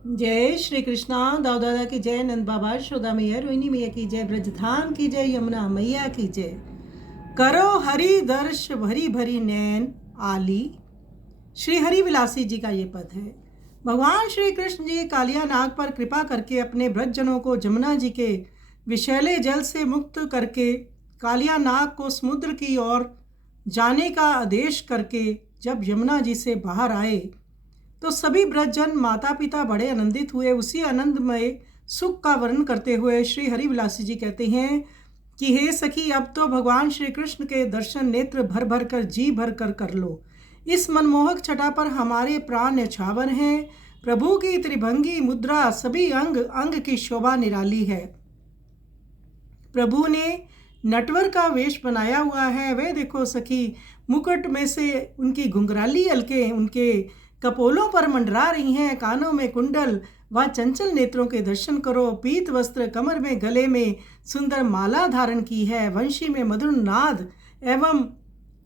जय श्री कृष्णा। दाऊ दादा की जय, नंद बाबा यशोदा मैया, रोहिणी मैया की जय, ब्रजधाम की जय, यमुना मैया की जय। करो हरि दर्श भरी भरी नैन आली। श्री हरि विलासी जी का ये पद है। भगवान श्री कृष्ण जी कालिया नाग पर कृपा करके अपने ब्रजजनों को जमुना जी के विषैले जल से मुक्त करके कालिया नाग को समुद्र की ओर जाने का आदेश करके जब यमुना जी से बाहर आए तो सभी ब्रजजन माता पिता बड़े आनंदित हुए। उसी आनंदमय सुख का वर्णन करते हुए श्री हरिविलासी जी कहते हैं कि हे सखी, अब तो भगवान श्री कृष्ण के दर्शन नेत्र भर भर कर जी भर कर लो। इस मनमोहक छटा पर हमारे प्राण न्यौछावर हैं। प्रभु की त्रिभंगी मुद्रा, सभी अंग अंग की शोभा निराली है। प्रभु ने नटवर का वेश बनाया हुआ है। वे देखो सखी, मुकुट में से उनकी घुंघराली अलके उनके कपोलों पर मंडरा रही हैं। कानों में कुंडल व चंचल नेत्रों के दर्शन करो। पीत वस्त्र, कमर में गले में सुंदर माला धारण की है। वंशी में मधुर नाद एवं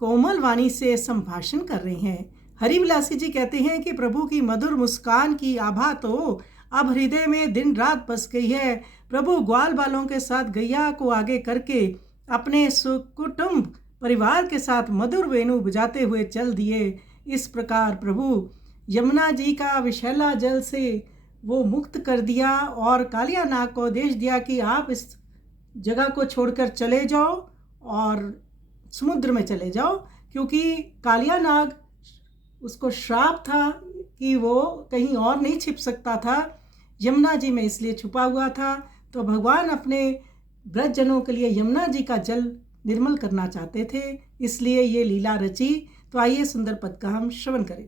कोमल वाणी से संभाषण कर रहे हैं। हरिविलासी जी कहते हैं कि प्रभु की मधुर मुस्कान की आभा तो अब हृदय में दिन रात बस गई है। प्रभु ग्वाल बालों के साथ गैया को आगे करके अपने सुकुटुंब परिवार के साथ मधुर वेणु बजाते हुए चल दिए। इस प्रकार प्रभु यमुना जी का विशैला जल से वो मुक्त कर दिया और कालिया नाग को आदेश दिया कि आप इस जगह को छोड़कर चले जाओ और समुद्र में चले जाओ, क्योंकि कालिया नाग उसको श्राप था कि वो कहीं और नहीं छिप सकता था, यमुना जी में इसलिए छुपा हुआ था। तो भगवान अपने ब्रजजनों के लिए यमुना जी का जल निर्मल करना चाहते थे, इसलिए ये लीला रची। तो आइए सुंदर पद का हम श्रवण करें।